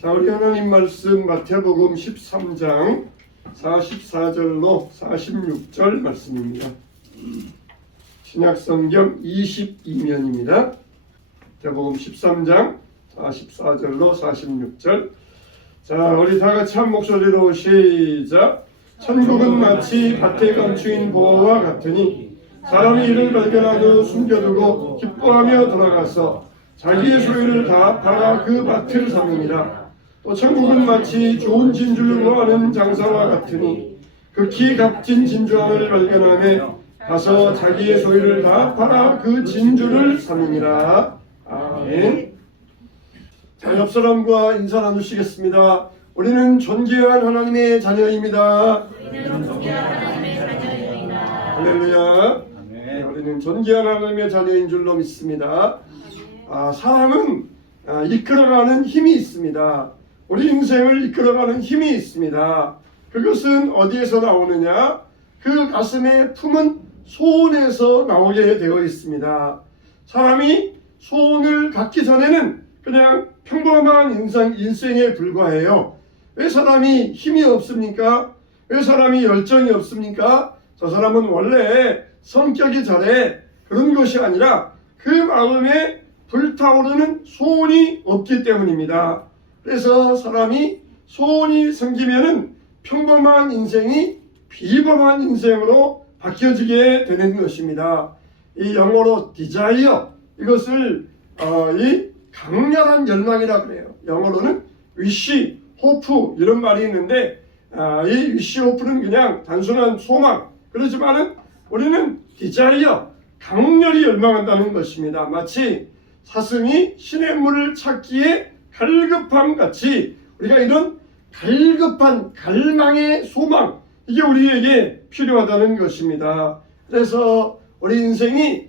자, 우리 하나님 말씀 마태복음 13장 44절로 46절 말씀입니다. 신약성경 22면입니다. 마태복음 13장 44절로 46절. 자, 우리 다 같이 한 목소리로 시작. 천국은 마치 밭에 감추인 보화와 같으니 사람이 이를 발견하고 숨겨두고 기뻐하며 돌아가서 자기의 소유를 다 팔아 그 밭을 삽니다. 또 천국은 마치 좋은 진주를 구하는 장사와 같으니 극히 값진 진주함을 발견하며 가서 자기의 소유를 다 팔아 그 진주를 삽니다. 아멘. 자, 옆 사람과 인사 나누시겠습니다. 우리는 존귀한 하나님의 자녀입니다. 할렐루야. 우리는 존귀한 하나님의 자녀인 줄로 믿습니다. 사람은 이끌어가는 힘이 있습니다. 우리 인생을 이끌어가는 힘이 있습니다. 그것은 어디에서 나오느냐? 그 가슴에 품은 소원에서 나오게 되어 있습니다. 사람이 소원을 갖기 전에는 그냥 평범한 인생에 불과해요. 왜 사람이 힘이 없습니까? 왜 사람이 열정이 없습니까? 저 사람은 원래 성격이 저래. 그런 것이 아니라 그 마음에 불타오르는 소원이 없기 때문입니다. 그래서 사람이 소원이 생기면은 평범한 인생이 비범한 인생으로 바뀌어지게 되는 것입니다. 이 영어로 desire, 이것을 이 강렬한 열망이라 그래요. 영어로는 wish, hope 이런 말이 있는데 이 wish, hope는 그냥 단순한 소망. 그렇지만은 우리는 desire, 강렬히 열망한다는 것입니다. 마치 사슴이 시냇물을 찾기에 갈급함 같이 우리가 이런 갈급한 갈망의 소망, 이게 우리에게 필요하다는 것입니다. 그래서 우리 인생이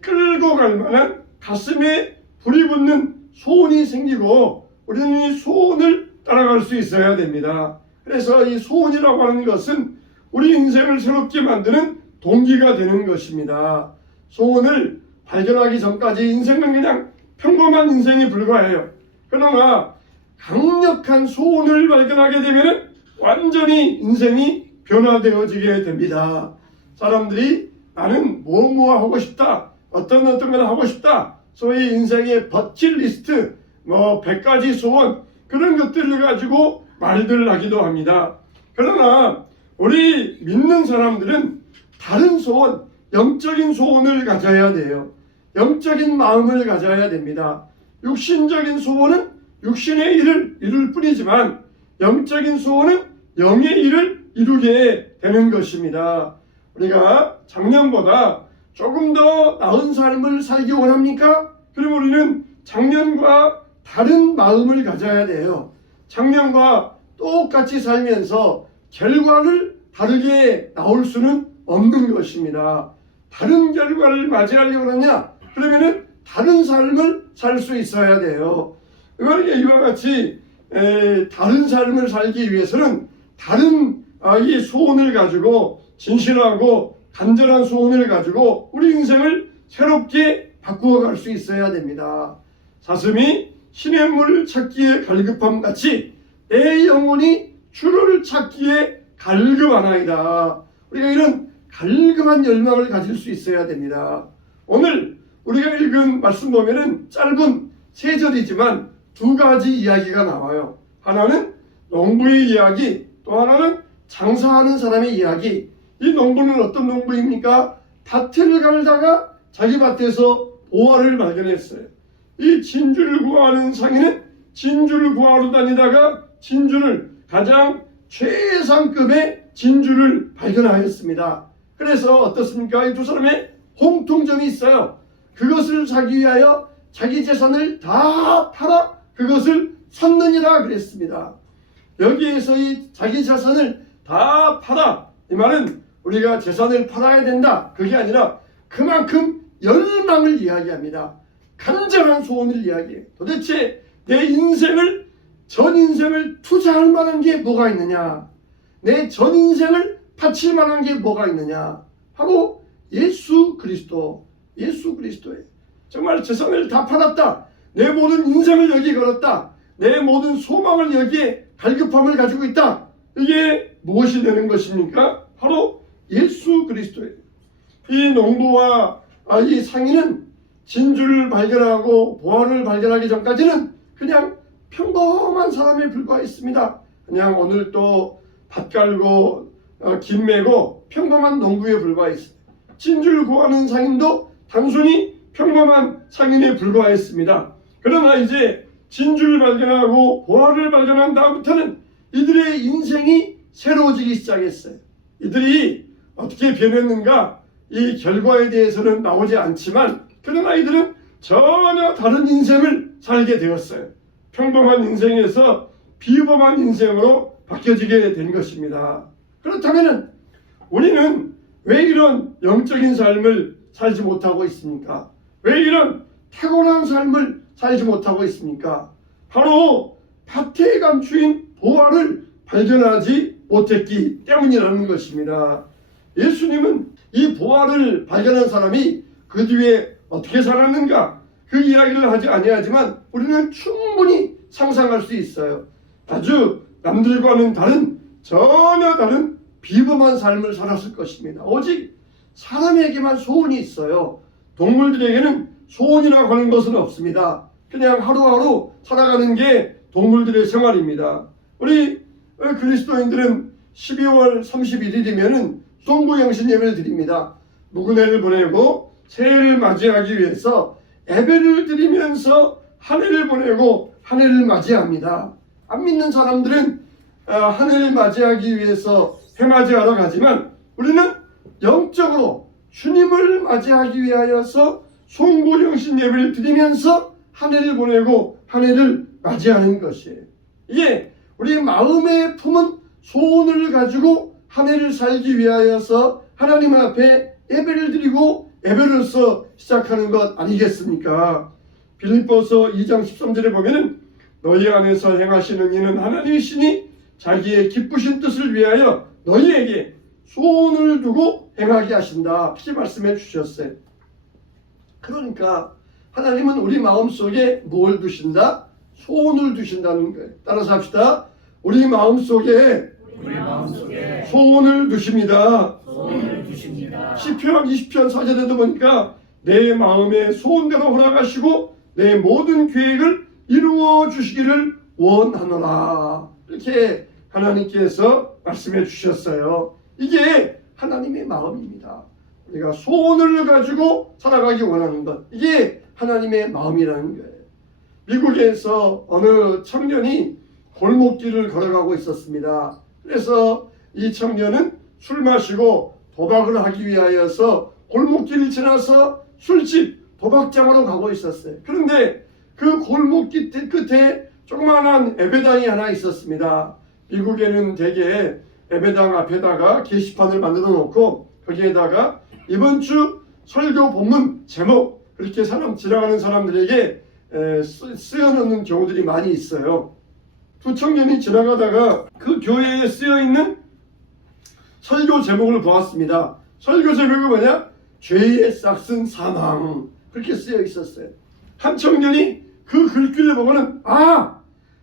끌고 갈 만한 가슴에 불이 붙는 소원이 생기고 우리는 이 소원을 따라갈 수 있어야 됩니다. 그래서 이 소원이라고 하는 것은 우리 인생을 새롭게 만드는 동기가 되는 것입니다. 소원을 발견하기 전까지 인생은 그냥 평범한 인생에 불과해요. 그러나 강력한 소원을 발견하게 되면 완전히 인생이 변화되어지게 됩니다. 사람들이 나는 뭐 하고 싶다, 어떤 걸 하고 싶다, 소위 인생의 버킷리스트, 100가지 소원, 그런 것들을 가지고 말들을 하기도 합니다. 그러나 우리 믿는 사람들은 다른 소원, 영적인 소원을 가져야 돼요. 영적인 마음을 가져야 됩니다. 육신적인 소원은 육신의 일을 이룰 뿐이지만 영적인 소원은 영의 일을 이루게 되는 것입니다. 우리가 작년보다 조금 더 나은 삶을 살기 원합니까? 그럼 우리는 작년과 다른 마음을 가져야 돼요. 작년과 똑같이 살면서 결과를 다르게 나올 수는 없는 것입니다. 다른 결과를 맞이하려고 하냐? 그러면은 다른 삶을 살 수 있어야 돼요. 이와 같이 다른 삶을 살기 위해서는 다른 이 소원을 가지고 진실하고 간절한 소원을 가지고 우리 인생을 새롭게 바꾸어 갈 수 있어야 됩니다. 사슴이 시냇물을 찾기에 갈급함 같이 내 영혼이 주를 찾기에 갈급하나이다. 우리가 이런 갈급한 열망을 가질 수 있어야 됩니다. 오늘 우리가 읽은 말씀 보면은 짧은 3절이지만 2가지 이야기가 나와요. 하나는 농부의 이야기, 또 하나는 장사하는 사람의 이야기. 이 농부는 어떤 농부입니까? 밭을 갈다가 자기 밭에서 보화를 발견했어요. 이 진주를 구하는 상인은 진주를 구하러 다니다가 진주를 가장 최상급의 진주를 발견하였습니다. 그래서 어떻습니까? 이 두 사람의 공통점이 있어요. 그것을 사기 위하여 자기 재산을 다 팔아 그것을 샀느니라 그랬습니다. 여기에서 이 자기 재산을 다 팔아, 이 말은 우리가 재산을 팔아야 된다, 그게 아니라 그만큼 열망을 이야기합니다. 간절한 소원을 이야기해요. 도대체 내 인생을, 전 인생을 투자할 만한 게 뭐가 있느냐, 내 전 인생을 바칠 만한 게 뭐가 있느냐 하고 예수 그리스도에 정말 재산을 다 팔았다, 내 모든 인생을 여기 걸었다, 내 모든 소망을 여기에 갈급함을 가지고 있다. 이게 무엇이 되는 것입니까? 바로 예수 그리스도예요. 이 농부와 이 상인은 진주를 발견하고 보화를 발견하기 전까지는 그냥 평범한 사람에 불과했습니다. 그냥 오늘 또 밭 갈고 김 메고 평범한 농부에 불과했습니다. 진주를 구하는 상인도 단순히 평범한 상인에 불과했습니다. 그러나 이제 진주를 발견하고 보화를 발견한 다음부터는 이들의 인생이 새로워지기 시작했어요. 이들이 어떻게 변했는가 이 결과에 대해서는 나오지 않지만 그러나 이들은 전혀 다른 인생을 살게 되었어요. 평범한 인생에서 비범한 인생으로 바뀌어지게 된 것입니다. 그렇다면 우리는 왜 이런 영적인 삶을 살지 못하고 있습니까? 왜 이런 탁월한 삶을 살지 못하고 있습니까? 바로 밭에 감추인 보화를 발견하지 못했기 때문이라는 것입니다. 예수님은 이 보화를 발견한 사람이 그 뒤에 어떻게 살았는가 그 이야기를 하지 아니하지만 우리는 충분히 상상할 수 있어요. 아주 남들과는 다른 전혀 다른 비범한 삶을 살았을 것입니다. 오직 사람에게만 소원이 있어요. 동물들에게는 소원이라고 하는 것은 없습니다. 그냥 하루하루 살아가는 게 동물들의 생활입니다. 우리 그리스도인들은 12월 31일이면은 송구영신 예배를 드립니다. 묵은해를 보내고 새해를 맞이하기 위해서 예배를 드리면서 한 해를 보내고 한 해를 맞이합니다. 안 믿는 사람들은 한 해를 맞이하기 위해서 해맞이하러 가지만 우리는 영적으로 주님을 맞이하기 위하여서 송구영신 예배를 드리면서 한 해를 보내고 한 해를 맞이하는 것이에요. 이게 우리 마음에 품은 소원을 가지고 한 해를 살기 위하여서 하나님 앞에 예배를 드리고 예배로서 시작하는 것 아니겠습니까? 빌립보서 2장 13절에 보면은 너희 안에서 행하시는 이는 하나님이시니 자기의 기쁘신 뜻을 위하여 너희에게 소원을 두고 행하게 하신다. 이렇게 말씀해 주셨어요. 그러니까 하나님은 우리 마음속에 뭘 두신다? 소원을 두신다는 거예요. 따라서 합시다. 우리 마음속에 소원을 두십니다. 시편 20편 4절에도 보니까 내 마음의 소원대로 허락하시고 내 모든 계획을 이루어 주시기를 원하노라. 이렇게 하나님께서 말씀해 주셨어요. 이게 하나님의 마음입니다. 우리가 소원을 가지고 살아가기 원하는 것, 이게 하나님의 마음이라는 거예요. 미국에서 어느 청년이 골목길을 걸어가고 있었습니다. 그래서 이 청년은 술 마시고 도박을 하기 위하여서 골목길을 지나서 술집 도박장으로 가고 있었어요. 그런데 그 골목길 끝에 조그마한 예배당이 하나 있었습니다. 미국에는 대개 예배당 앞에다가 게시판을 만들어 놓고 거기에다가 이번 주 설교 본문 제목 그렇게 지나가는 사람들에게 쓰여놓는 경우들이 많이 있어요. 두 청년이 지나가다가 그 교회에 쓰여있는 설교 제목을 보았습니다. 설교 제목이 뭐냐? 죄의 싹슨 사망, 그렇게 쓰여 있었어요. 한 청년이 그 글귀를 보고는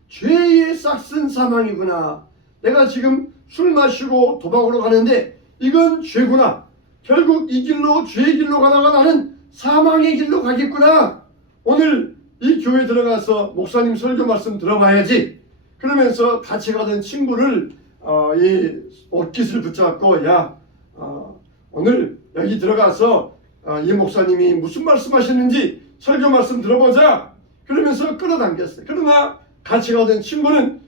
죄의 싹슨 사망이구나. 내가 지금 술 마시고 도박으로 가는데 이건 죄구나. 결국 이 길로 죄의 길로 가다가 나는 사망의 길로 가겠구나. 오늘 이 교회 들어가서 목사님 설교 말씀 들어봐야지. 그러면서 같이 가던 친구를 이 옷깃을 붙잡고 오늘 여기 들어가서 이 목사님이 무슨 말씀하시는지 설교 말씀 들어보자. 그러면서 끌어당겼어요. 그러나 같이 가던 친구는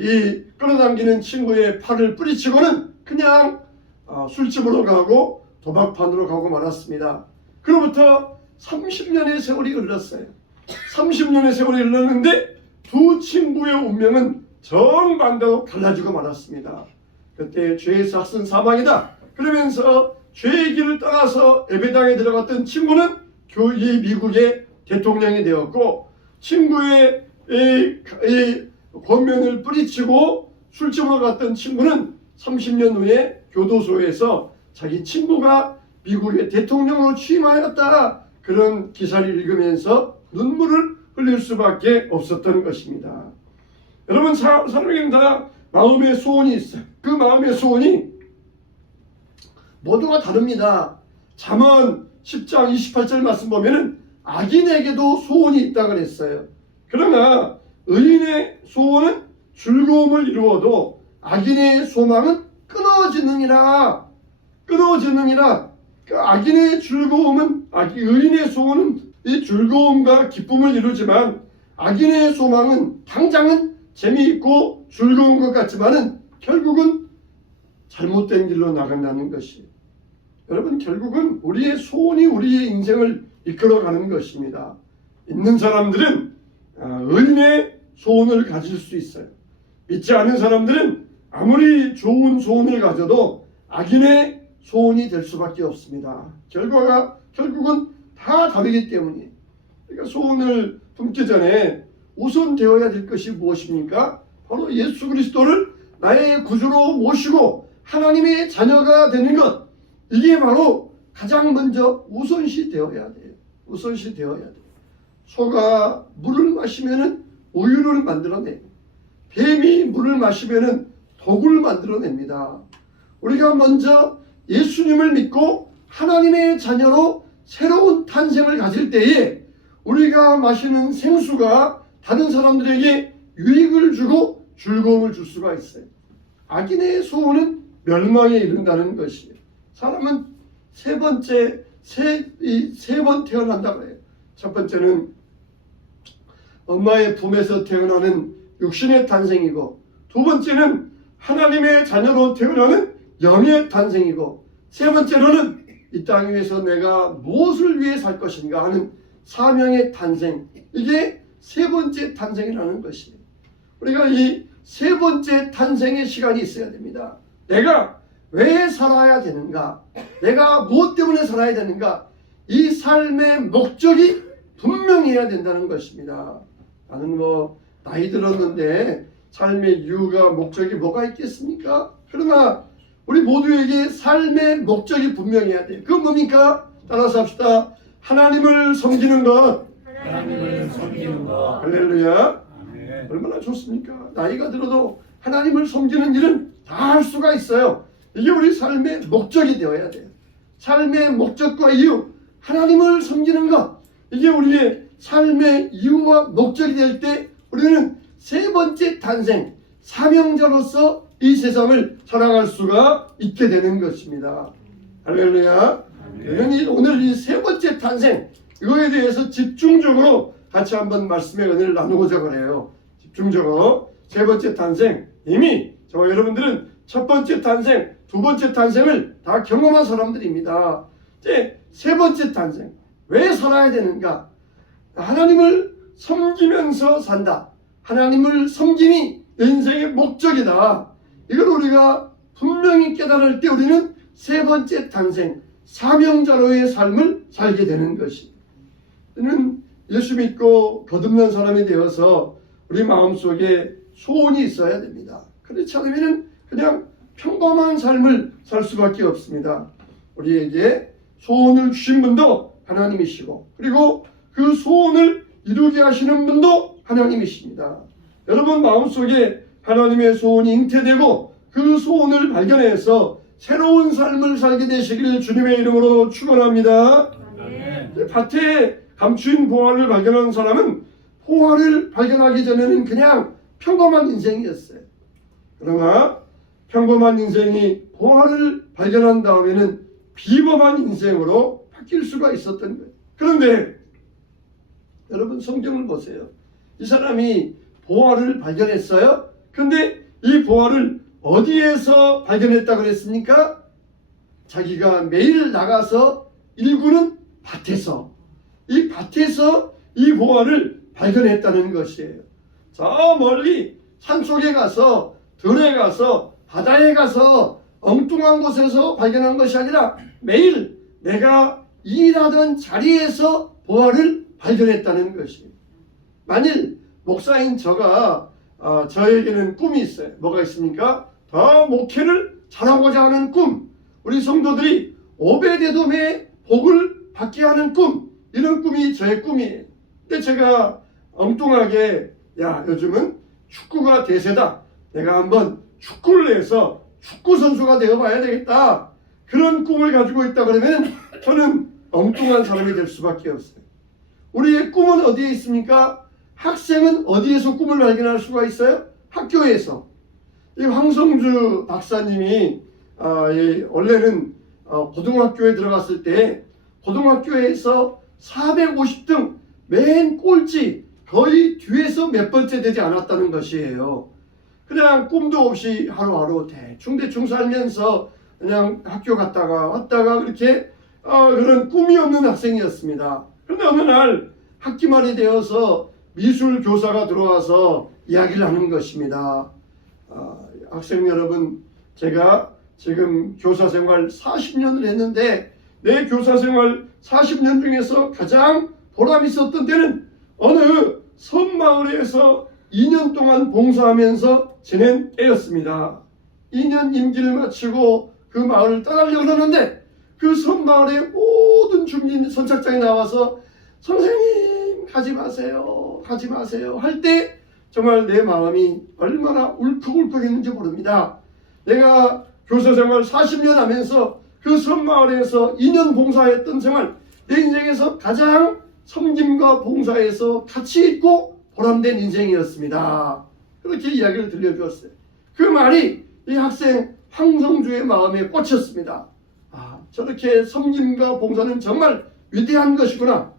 이 끌어당기는 친구의 팔을 뿌리치고는 그냥 술집으로 가고 도박판으로 가고 말았습니다. 그로부터 30년의 세월이 흘렀어요. 30년의 세월이 흘렀는데 두 친구의 운명은 정반대로 갈라지고 말았습니다. 그때 죄의 싹슨 사망이다. 그러면서 죄의 길을 떠나서 예배당에 들어갔던 친구는 이 미국의 대통령이 되었고, 친구의 이 권면을 뿌리치고 술집으로 갔던 친구는 30년 후에 교도소에서 자기 친구가 미국의 대통령으로 취임하였다, 그런 기사를 읽으면서 눈물을 흘릴 수밖에 없었던 것입니다. 여러분, 사람에게는 다 마음의 소원이 있어요. 그 마음의 소원이 모두가 다릅니다. 잠언 10장 28절 말씀 보면은 악인에게도 소원이 있다고 그랬어요. 그러나 의인의 소원은 즐거움을 이루어도 악인의 소망은 끊어지느니라. 그 악인의 즐거움은, 의인의 소원은 이 즐거움과 기쁨을 이루지만 악인의 소망은 당장은 재미있고 즐거운 것 같지만은 결국은 잘못된 길로 나간다는 것이에요. 여러분, 결국은 우리의 소원이 우리의 인생을 이끌어가는 것입니다. 있는 사람들은 의인의 소원을 가질 수 있어요. 믿지 않은 사람들은 아무리 좋은 소원을 가져도 악인의 소원이 될 수밖에 없습니다. 결과가 결국은 다 다르기 때문에. 그러니까 소원을 품기 전에 우선 되어야 될 것이 무엇입니까? 바로 예수 그리스도를 나의 구주로 모시고 하나님의 자녀가 되는 것. 이게 바로 가장 먼저 우선시 되어야 돼요. 우선시 되어야 돼요. 소가 물을 마시면은 우유를 만들어내고 뱀이 물을 마시면은 독을 만들어냅니다. 우리가 먼저 예수님을 믿고 하나님의 자녀로 새로운 탄생을 가질 때에 우리가 마시는 생수가 다른 사람들에게 유익을 주고 즐거움을 줄 수가 있어요. 악인의 소원은 멸망에 이른다는 것이에요. 사람은 세 번 태어난다고 해요. 첫 번째는 엄마의 품에서 태어나는 육신의 탄생이고, 두 번째는 하나님의 자녀로 태어나는 영의 탄생이고, 세 번째로는 이 땅 위에서 내가 무엇을 위해 살 것인가 하는 사명의 탄생. 이게 세 번째 탄생이라는 것이에요. 우리가 이 세 번째 탄생의 시간이 있어야 됩니다. 내가 왜 살아야 되는가? 내가 무엇 때문에 살아야 되는가? 이 삶의 목적이 분명해야 된다는 것입니다. 나는 나이 들었는데 삶의 이유가 목적이 뭐가 있겠습니까? 그러나 우리 모두에게 삶의 목적이 분명해야 돼요. 그건 뭡니까? 따라서 합시다. 하나님을 섬기는 것. 하나님을 섬기는 것. 할렐루야. 아멘. 얼마나 좋습니까? 나이가 들어도 하나님을 섬기는 일은 다 할 수가 있어요. 이게 우리 삶의 목적이 되어야 돼요. 삶의 목적과 이유, 하나님을 섬기는 것. 이게 우리의 삶의 이유와 목적이 될 때 우리는 세 번째 탄생, 사명자로서 이 세상을 살아갈 수가 있게 되는 것입니다. 할렐루야. 오늘 이 세 번째 탄생, 이거에 대해서 집중적으로 같이 한번 말씀의 은혜를 나누고자 그래요. 집중적으로 세 번째 탄생, 이미 저와 여러분들은 첫 번째 탄생, 두 번째 탄생을 다 경험한 사람들입니다. 이제 세 번째 탄생, 왜 살아야 되는가? 하나님을 섬기면서 산다. 하나님을 섬김이 인생의 목적이다. 이걸 우리가 분명히 깨달을 때 우리는 세 번째 탄생, 사명자로의 삶을 살게 되는 것입니다. 우리는 예수 믿고 거듭난 사람이 되어서 우리 마음속에 소원이 있어야 됩니다. 그렇지 않으면 그냥 평범한 삶을 살 수밖에 없습니다. 우리에게 소원을 주신 분도 하나님이시고, 그리고 그 소원을 이루게 하시는 분도 하나님이십니다. 여러분 마음속에 하나님의 소원이 잉태되고 그 소원을 발견해서 새로운 삶을 살게 되시기를 주님의 이름으로 축원합니다. 밭에 감추인 보화를 발견한 사람은 보화를 발견하기 전에는 그냥 평범한 인생이었어요. 그러나 평범한 인생이 보화를 발견한 다음에는 비범한 인생으로 바뀔 수가 있었던 거예요. 그런데 여러분 성경을 보세요. 이 사람이 보화를 발견했어요. 근데 이 보화를 어디에서 발견했다고 그랬습니까? 자기가 매일 나가서 일구는 밭에서, 이 밭에서 이 보화를 발견했다는 것이에요. 저 멀리 산속에 가서, 들에 가서, 바다에 가서 엉뚱한 곳에서 발견한 것이 아니라 매일 내가 일하던 자리에서 보화를 발견했다는 것이에요. 만일 목사인 저에게는 꿈이 있어요. 뭐가 있습니까? 더 목회를 잘하고자 하는 꿈, 우리 성도들이 오베데돔의 복을 받게 하는 꿈, 이런 꿈이 저의 꿈이에요. 근데 제가 엉뚱하게 야 요즘은 축구가 대세다. 내가 한번 축구를 해서 축구 선수가 되어봐야 되겠다. 그런 꿈을 가지고 있다 그러면 저는 엉뚱한 사람이 될 수밖에 없어요. 우리의 꿈은 어디에 있습니까? 학생은 어디에서 꿈을 발견할 수가 있어요? 학교에서. 이 황성주 박사님이 원래는 고등학교에 들어갔을 때 고등학교에서 450등 맨 꼴찌 거의 뒤에서 몇 번째 되지 않았다는 것이에요. 그냥 꿈도 없이 하루하루 대충 살면서 그냥 학교 갔다가 왔다가 그렇게 그런 꿈이 없는 학생이었습니다. 그런데 어느 날 학기 말이 되어서 미술 교사가 들어와서 이야기를 하는 것입니다. 학생 여러분, 제가 지금 교사 생활 40년을 했는데 내 교사 생활 40년 중에서 가장 보람 있었던 때는 어느 섬마을에서 2년 동안 봉사하면서 지낸 때였습니다. 2년 임기를 마치고 그 마을을 떠나려고 그러는데 그 섬마을의 모든 주민 선착장이 나와서 선생님 가지 마세요 할 때 정말 내 마음이 얼마나 울컥울컥했는지 모릅니다. 내가 교사 생활 40년 하면서 그 섬마을에서 2년 봉사했던 생활, 내 인생에서 가장 섬김과 봉사에서 가치 있고 보람된 인생이었습니다. 그렇게 이야기를 들려주었어요. 그 말이 이 학생 황성주의 마음에 꽂혔습니다. 저렇게 섬김과 봉사는 정말 위대한 것이구나.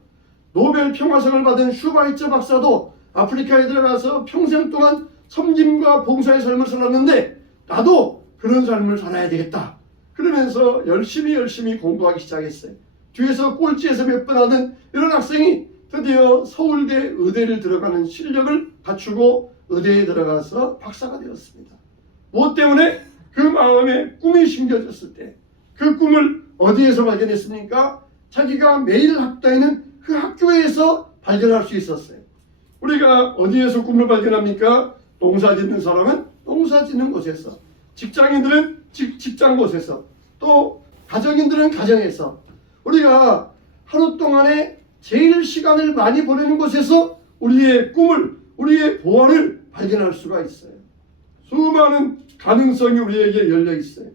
노벨 평화상을 받은 슈바이처 박사도 아프리카에 들어가서 평생 동안 섬김과 봉사의 삶을 살았는데 나도 그런 삶을 살아야 되겠다. 그러면서 열심히 공부하기 시작했어요. 뒤에서 꼴찌에서 몇 번 하던 이런 학생이 드디어 서울대 의대를 들어가는 실력을 갖추고 의대에 들어가서 박사가 되었습니다. 무엇 때문에? 그 마음에 꿈이 심겨졌을 때 그 꿈을 어디에서 발견했습니까? 자기가 매일 다니는 그 학교에서 발견할 수 있었어요. 우리가 어디에서 꿈을 발견합니까? 농사 짓는 사람은 농사 짓는 곳에서, 직장인들은 직장 곳에서, 또 가정인들은 가정에서, 우리가 하루 동안에 제일 시간을 많이 보내는 곳에서 우리의 꿈을, 우리의 보화를 발견할 수가 있어요. 수많은 가능성이 우리에게 열려 있어요.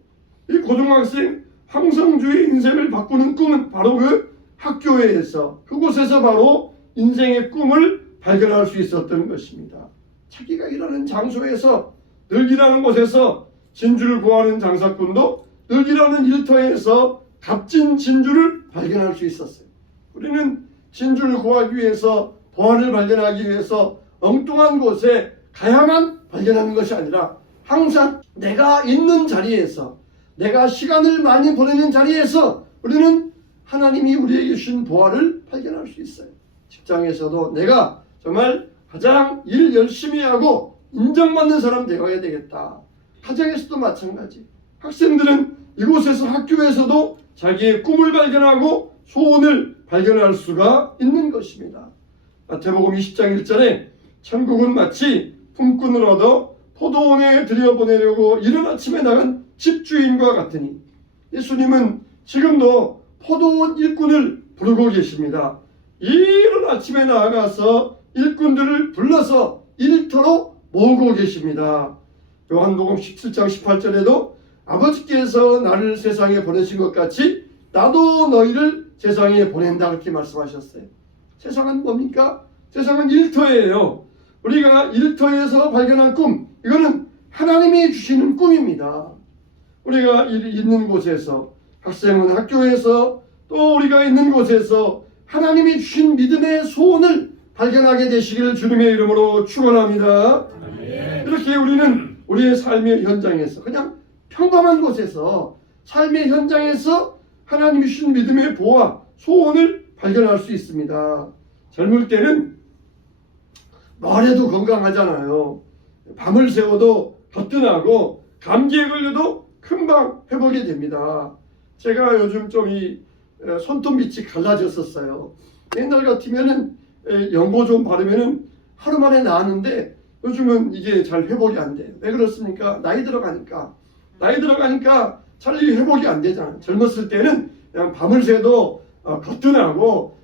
이 고등학생 황성주의 인생을 바꾸는 꿈은 바로 그 학교에서, 그곳에서 바로 인생의 꿈을 발견할 수 있었던 것입니다. 자기가 일하는 장소에서, 늘 일하는 곳에서 진주를 구하는 장사꾼도 늘 일하는 일터에서 값진 진주를 발견할 수 있었어요. 우리는 진주를 구하기 위해서, 보화를 발견하기 위해서 엉뚱한 곳에 가야만 발견하는 것이 아니라 항상 내가 있는 자리에서, 내가 시간을 많이 보내는 자리에서 우리는 하나님이 우리에게 주신 보화를 발견할 수 있어요. 직장에서도 내가 정말 가장 일 열심히 하고 인정받는 사람 되어야 되겠다. 가정에서도 마찬가지. 학생들은 이곳에서, 학교에서도 자기의 꿈을 발견하고 소원을 발견할 수가 있는 것입니다. 마태복음 20장 1절에 천국은 마치 품꾼을 얻어 포도원에 들여보내려고 이른 아침에 나간 집주인과 같으니, 예수님은 지금도 포도원 일꾼을 부르고 계십니다. 이른 아침에 나아가서 일꾼들을 불러서 일터로 모으고 계십니다. 요한복음 17장 18절에도 아버지께서 나를 세상에 보내신 것 같이 나도 너희를 세상에 보낸다, 그렇게 말씀하셨어요. 세상은 뭡니까? 세상은 일터예요. 우리가 일터에서 발견한 꿈, 이거는 하나님이 주시는 꿈입니다. 우리가 있는 곳에서, 학생은 학교에서, 또 우리가 있는 곳에서 하나님이 주신 믿음의 소원을 발견하게 되시기를 주님의 이름으로 축원합니다. 이렇게 우리는 우리의 삶의 현장에서, 그냥 평범한 곳에서, 삶의 현장에서 하나님이 주신 믿음의 보화, 소원을 발견할 수 있습니다. 젊을 때는 뭘 해도 건강하잖아요. 밤을 새워도 거뜬하고 감기에 걸려도 금방 회복이 됩니다. 제가 요즘 좀 이 손톱 밑이 갈라졌었어요. 옛날 같으면은 연고 좀 바르면은 하루 만에 나았는데 요즘은 이게 잘 회복이 안 돼요. 왜 그렇습니까? 나이 들어가니까 잘 회복이 안 되잖아요. 젊었을 때는 그냥 밤을 새도 거뜬하고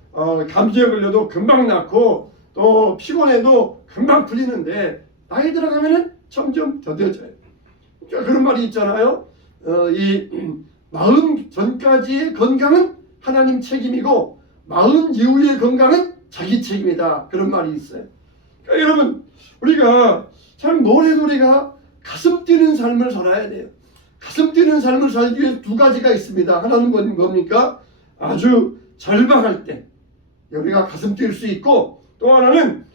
감기에 걸려도 금방 낫고 또 피곤해도 금방 풀리는데 나이 들어가면은 점점 더뎌져요. 그러니까 그런 말이 있잖아요. 이 40 전까지의 건강은 하나님 책임이고 40 이후의 건강은 자기 책임이다. 그런 말이 있어요. 그러니까 여러분, 우리가 참 노래가 가슴 뛰는 삶을 살아야 돼요. 가슴 뛰는 삶을 살기 위해 두 가지가 있습니다. 하나는 뭡니까? 아주 절박할 때 우리가 가슴 뛸 수 있고, 또 하나는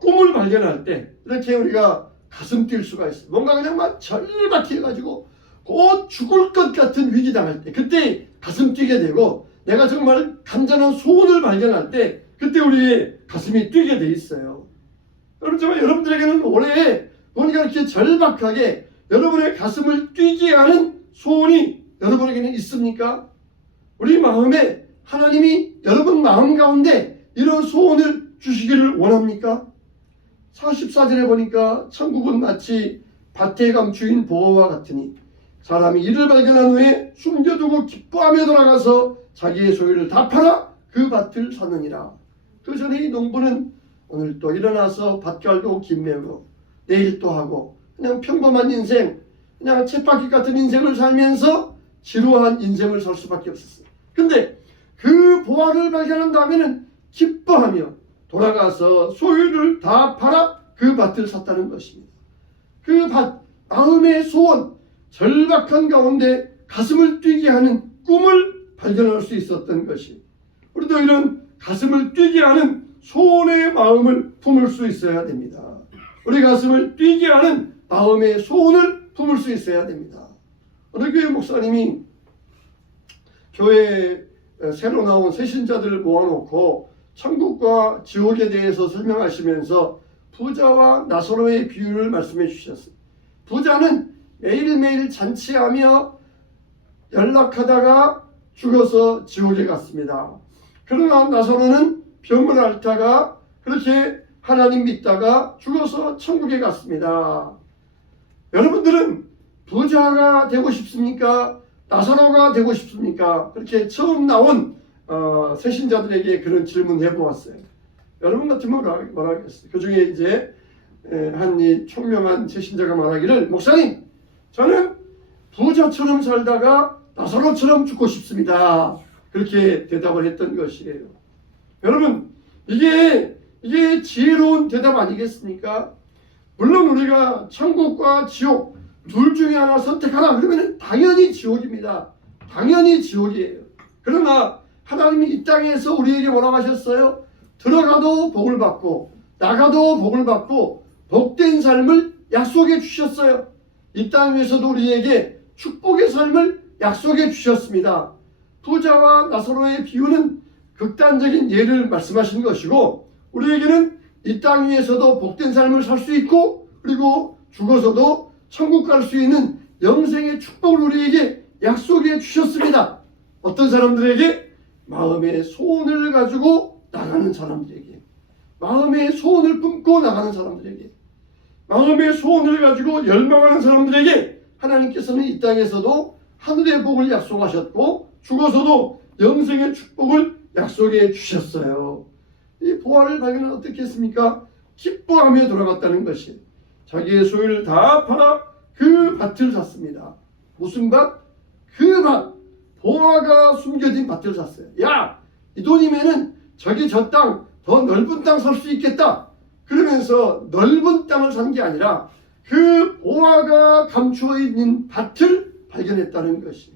꿈을 발견할 때 이렇게 우리가 가슴 뛸 수가 있어요. 뭔가 그냥 막 절박해가지고 곧 죽을 것 같은 위기 당할 때 그때 가슴 뛰게 되고, 내가 정말 간절한 소원을 발견할 때 그때 우리의 가슴이 뛰게 돼 있어요. 여러분, 정말 여러분들에게는 올해 뭔가 이렇게 절박하게 여러분의 가슴을 뛰게 하는 소원이 여러분에게는 있습니까? 우리 마음에 하나님이 여러분 마음 가운데 이런 소원을 주시기를 원합니까? 44절에 보니까 천국은 마치 밭에 감추인 보화와 같으니 사람이 이를 발견한 후에 숨겨두고 기뻐하며 돌아가서 자기의 소유를 다 팔아 그 밭을 사느니라. 그 전에 이 농부는 오늘 또 일어나서 밭 갈고 김 메고 내일 또 하고 그냥 평범한 인생, 그냥 쳇바퀴 같은 인생을 살면서 지루한 인생을 살 수밖에 없었어요. 근데 그 보화를 발견한 다음에는 기뻐하며 돌아가서 소유를 다 팔아 그 밭을 샀다는 것입니다. 그 밭, 마음의 소원, 절박한 가운데 가슴을 뛰게 하는 꿈을 발견할 수 있었던 것이, 우리도 이런 가슴을 뛰게 하는 소원의 마음을 품을 수 있어야 됩니다. 우리 가슴을 뛰게 하는 마음의 소원을 품을 수 있어야 됩니다. 어느 교회 목사님이 교회에 새로 나온 새신자들을 모아놓고 천국과 지옥에 대해서 설명하시면서 부자와 나사로의 비유를 말씀해 주셨어요. 부자는 매일매일 잔치하며 연락하다가 죽어서 지옥에 갔습니다. 그러나 나사로는 병을 앓다가 그렇게 하나님 믿다가 죽어서 천국에 갔습니다. 여러분들은 부자가 되고 싶습니까? 나사로가 되고 싶습니까? 그렇게 처음 나온 새신자들에게 그런 질문 해보았어요. 여러분 같으면 뭐라 하겠어요? 그 중에 이제 한 이 총명한 새신자가 말하기를, 목사님, 저는 부자처럼 살다가 나사로처럼 죽고 싶습니다. 그렇게 대답을 했던 것이에요. 여러분, 이게 지혜로운 대답 아니겠습니까? 물론 우리가 천국과 지옥 둘 중에 하나 선택하라 그러면 당연히 지옥입니다. 당연히 지옥이에요. 그러나 하나님이 이 땅에서 우리에게 뭐라고 하셨어요? 들어가도 복을 받고 나가도 복을 받고 복된 삶을 약속해 주셨어요. 이 땅 위에서도 우리에게 축복의 삶을 약속해 주셨습니다. 부자와 나사로의 비유는 극단적인 예를 말씀하신 것이고, 우리에게는 이 땅 위에서도 복된 삶을 살 수 있고, 그리고 죽어서도 천국 갈 수 있는 영생의 축복을 우리에게 약속해 주셨습니다. 어떤 사람들에게? 마음의 소원을 가지고 나가는 사람들에게, 마음의 소원을 품고 나가는 사람들에게, 마음의 소원을 가지고 열망하는 사람들에게 하나님께서는 이 땅에서도 하늘의 복을 약속하셨고 죽어서도 영생의 축복을 약속해 주셨어요. 이 보화를 발견하면 어떻게 했습니까? 기뻐하며 돌아갔다는 것이, 자기의 소유를 다 팔아 그 밭을 샀습니다. 무슨 밭? 그 밭, 보화가 숨겨진 밭을 샀어요. 야, 이 돈이면은 저기 저 땅, 더 넓은 땅 살 수 있겠다. 그러면서 넓은 땅을 산 게 아니라 그 보화가 감추어 있는 밭을 발견했다는 것이.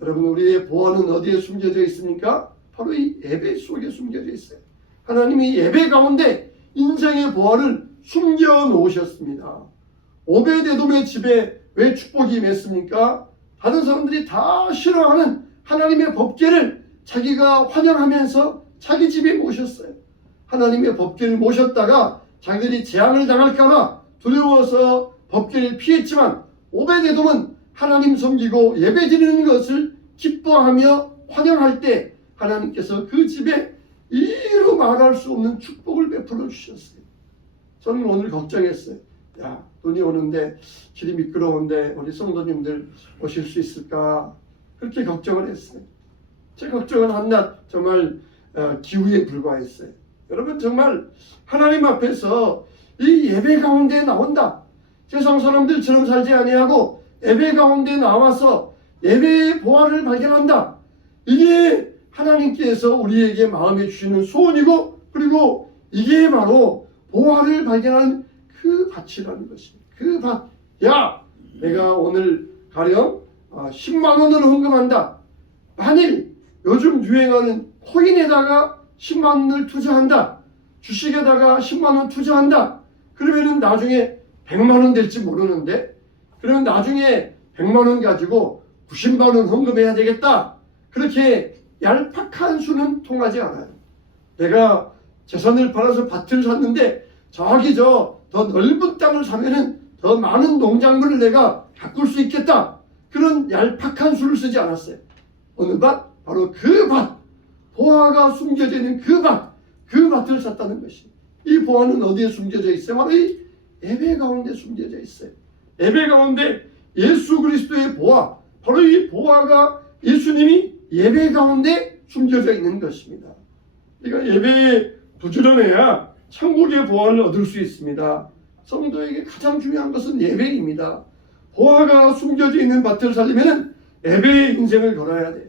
여러분, 우리의 보화는 어디에 숨겨져 있습니까? 바로 이 예배 속에 숨겨져 있어요. 하나님이 예배 가운데 인생의 보화를 숨겨 놓으셨습니다. 오베데돔의 집에 왜 축복이 임했습니까? 다른 사람들이 다 싫어하는 하나님의 법궤를 자기가 환영하면서 자기 집에 모셨어요. 하나님의 법궤를 모셨다가 자기들이 재앙을 당할까봐 두려워서 법궤를 피했지만, 오베데돔은 하나님 섬기고 예배 드리는 것을 기뻐하며 환영할 때 하나님께서 그 집에 이루 말할 수 없는 축복을 베풀어 주셨어요. 저는 오늘 걱정했어요. 야, 눈이 오는데 길이 미끄러운데 우리 성도님들 오실 수 있을까? 그렇게 걱정을 했어요. 제 걱정은 한낱 정말 기우에 불과했어요. 여러분 정말 하나님 앞에서 이 예배 가운데 나온다. 세상 사람들처럼 살지 아니하고 예배 가운데 나와서 예배의 보화를 발견한다. 이게 하나님께서 우리에게 마음에 주시는 소원이고, 그리고 이게 바로 보화를 발견하는 그 밭이라는 것입니다. 그 밭. 야, 내가 오늘 가령 10만 원을 헌금한다. 만일 요즘 유행하는 코인에다가 10만 원을 투자한다. 주식에다가 10만 원 투자한다. 그러면은 나중에 100만 원 될지 모르는데, 그러면 나중에 100만 원 가지고 90만 원 헌금해야 되겠다. 그렇게 얄팍한 수는 통하지 않아요. 내가 재산을 팔아서 밭을 샀는데 저기 더 넓은 땅을 사면은 더 많은 농작물을 내가 가꿀 수 있겠다. 그런 얄팍한 수를 쓰지 않았어요. 어느 밭? 바로 그 밭. 보화가 숨겨져 있는 그 밭. 그 밭을 샀다는 것이. 이 보화는 어디에 숨겨져 있어요? 바로 이 예배 가운데 숨겨져 있어요. 예배 가운데 예수 그리스도의 보화. 바로 이 보화가 예수님이 예배 가운데 숨겨져 있는 것입니다. 그러니까 예배에 부지런해야 천국의 보화를 얻을 수 있습니다. 성도에게 가장 중요한 것은 예배입니다. 보화가 숨겨져 있는 밭을 살리면 예배의 인생을 걸어야 돼요.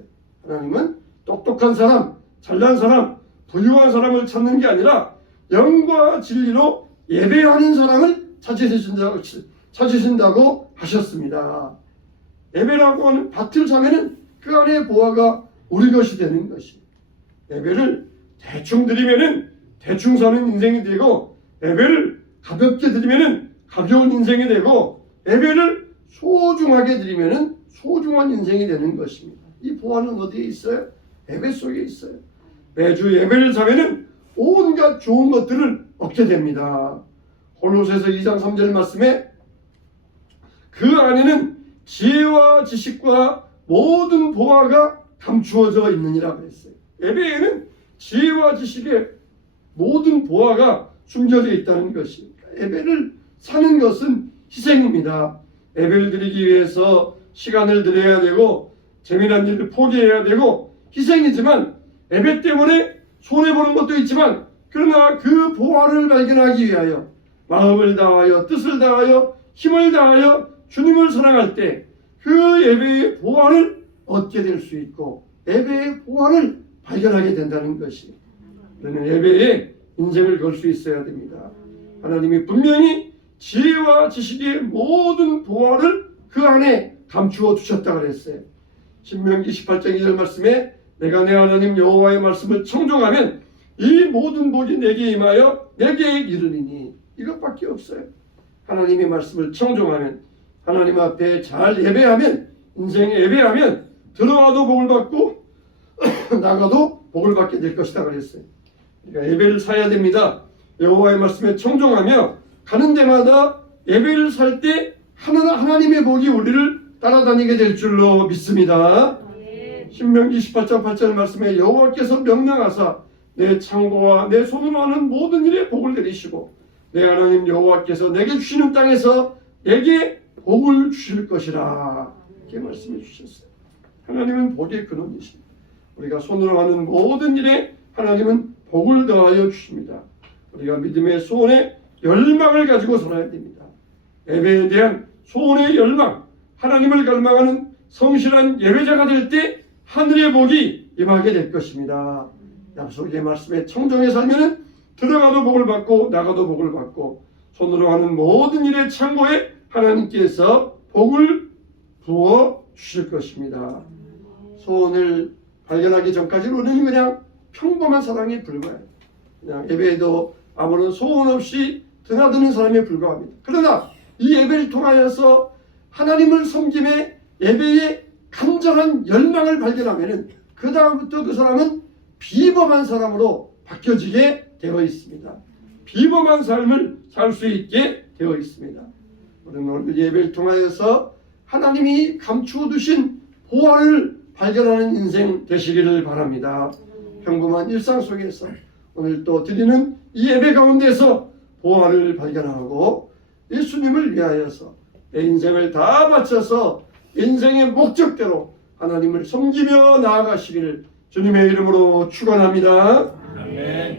하나님은 똑똑한 사람, 잘난 사람, 부유한 사람을 찾는 게 아니라 영과 진리로 예배하는 사람을 찾으신다고 하셨습니다. 예배라고 하는 밭을 사면은 그 안에 보화가 우리 것이 되는 것이. 예배를 대충 드리면은 대충 사는 인생이 되고, 예배를 가볍게 드리면은 가벼운 인생이 되고, 예배를 소중하게 드리면은 소중한 인생이 되는 것입니다. 이 보화는 어디에 있어요? 예배 속에 있어요. 매주 예배를 사면은 온갖 좋은 것들을 얻게 됩니다. 골로새서 2장 3절 말씀에 그 안에는 지혜와 지식과 모든 보화가 감추어져 있느니라 그랬어요. 예배에는 지혜와 지식의 모든 보화가 숨겨져 있다는 것입니다. 예배를 사는 것은 희생입니다. 예배를 드리기 위해서 시간을 들여야 되고 재미난 일을 포기해야 되고 희생이지만, 예배 때문에 손해보는 것도 있지만, 그러나 그 보화를 발견하기 위하여 마음을 다하여 뜻을 다하여 힘을 다하여 주님을 사랑할 때 그 예배의 보화를 얻게 될 수 있고 예배의 보화를 발견하게 된다는 것이, 그러면 예배에 인생을 걸 수 있어야 됩니다. 하나님이 분명히 지혜와 지식의 모든 보화를 그 안에 감추어 두셨다 그랬어요. 신명기 28장 2절 말씀에 내가 내 하나님 여호와의 말씀을 청종하면 이 모든 복이 내게 임하여 내게 이르리니, 이것밖에 없어요. 하나님의 말씀을 청종하면, 하나님 앞에 잘 예배하면, 인생에 예배하면 들어와도 복을 받고 나가도 복을 받게 될 것이다 그랬어요. 그러니까 예배를 사야 됩니다. 여호와의 말씀에 청종하며 가는 데마다 예배를 살 때 하나님의 복이 우리를 따라다니게 될 줄로 믿습니다. 신명기 28장 8절 말씀에 여호와께서 명령하사 내 창고와 내 손으로 하는 모든 일에 복을 내리시고 내 하나님 여호와께서 내게 주시는 땅에서 내게 복을 주실 것이라, 이렇게 말씀해 주셨어요. 하나님은 복의 근원이십니다. 우리가 손으로 하는 모든 일에 하나님은 복을 더하여 주십니다. 우리가 믿음의 소원의 열망을 가지고 살아야 됩니다. 예배에 대한 소원의 열망, 하나님을 갈망하는 성실한 예배자가 될 때 하늘의 복이 임하게 될 것입니다. 약속의 말씀에 청정해 살면은 들어가도 복을 받고 나가도 복을 받고, 손으로 하는 모든 일의 창고에 하나님께서 복을 부어 주실 것입니다. 소원을 발견하기 전까지는 우리는 그냥 평범한 사람에 불과해요. 그냥 예배에도 아무런 소원 없이 드나드는 사람에 불과합니다. 그러나 이 예배를 통하여서 하나님을 섬김에 예배에 간절한 열망을 발견하면은 그 다음부터 그 사람은 비범한 사람으로 바뀌어지게 되어 있습니다. 비범한 삶을 살 수 있게 되어 있습니다. 우리는 오늘 예배를 통하여서 하나님이 감추어 두신 보화를 발견하는 인생 되시기를 바랍니다. 평범한 일상 속에서 오늘 또 드리는 이 예배 가운데서 보화를 발견하고 예수님을 위하여서 내 인생을 다 바쳐서 인생의 목적대로 하나님을 섬기며 나아가시기를 주님의 이름으로 축원합니다. 아멘.